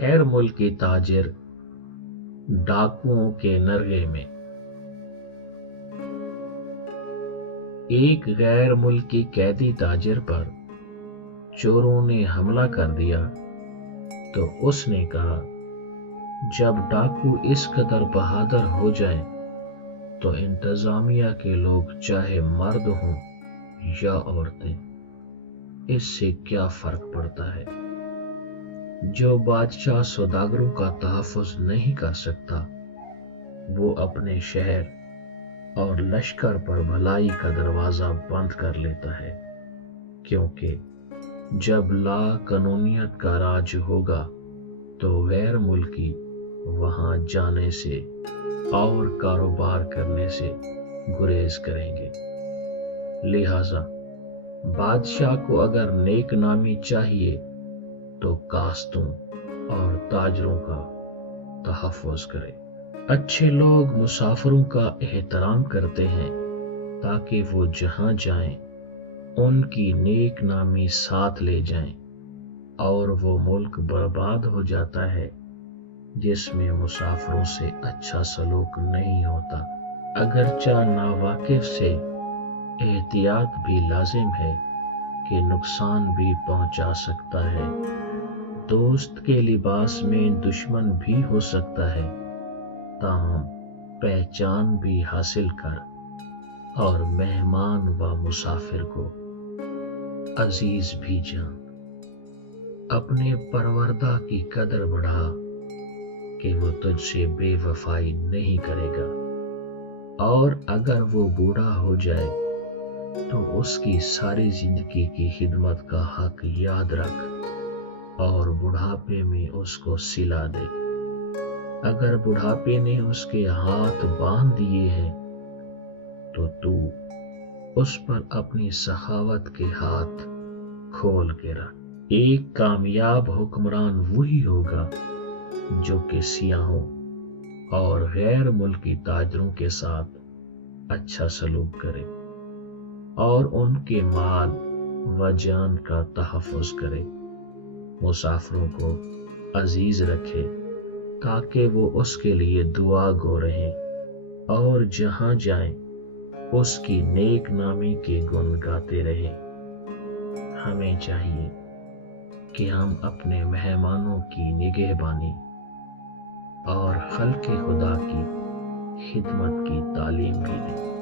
غیر ملکی تاجر ڈاکوؤں کے نرغے میں۔ ایک غیر ملکی قیدی تاجر پر چوروں نے حملہ کر دیا تو اس نے کہا، جب ڈاکو اس قدر بہادر ہو جائیں تو انتظامیہ کے لوگ چاہے مرد ہوں یا عورتیں، اس سے کیا فرق پڑتا ہے؟ جو بادشاہ سوداگروں کا تحفظ نہیں کر سکتا وہ اپنے شہر اور لشکر پر بھلائی کا دروازہ بند کر لیتا ہے، کیونکہ جب لا قانونیت کا راج ہوگا تو غیر ملکی وہاں جانے سے اور کاروبار کرنے سے گریز کریں گے۔ لہذا بادشاہ کو اگر نیک نامی چاہیے تو کاستوں اور تاجروں کا تحفظ کرے۔ اچھے لوگ مسافروں کا احترام کرتے ہیں تاکہ وہ جہاں جائیں ان کی نیک نامی ساتھ لے جائیں، اور وہ ملک برباد ہو جاتا ہے جس میں مسافروں سے اچھا سلوک نہیں ہوتا۔ اگرچہ ناواقف سے احتیاط بھی لازم ہے کہ نقصان بھی پہنچا سکتا ہے۔ دوست کے لباس میں دشمن بھی ہو سکتا ہے، تاہم پہچان بھی حاصل کر اور مہمان و مسافر کو عزیز بھی جان۔ اپنے پروردہ کی قدر بڑھا کہ وہ تجھ سے بے وفائی نہیں کرے گا، اور اگر وہ بوڑھا ہو جائے تو اس کی ساری زندگی کی خدمت کا حق یاد رکھ اور بڑھاپے میں اس کو سلا دے۔ اگر بڑھاپے نے اس کے ہاتھ باندھ دیے ہیں تو اس پر اپنی سخاوت کے ہاتھ کھول کے رکھ۔ ایک کامیاب حکمران وہی ہوگا جو کہ سیاحوں اور غیر ملکی تاجروں کے ساتھ اچھا سلوک کرے اور ان کے مال و جان کا تحفظ کرے، مسافروں کو عزیز رکھے تاکہ وہ اس کے لیے دعا گو رہیں، اور جہاں جائیں اس کی نیک نامی کے گن گاتے رہیں۔ ہمیں چاہیے کہ ہم اپنے مہمانوں کی نگہبانی اور خلق خدا کی خدمت کی تعلیم بھی دیں۔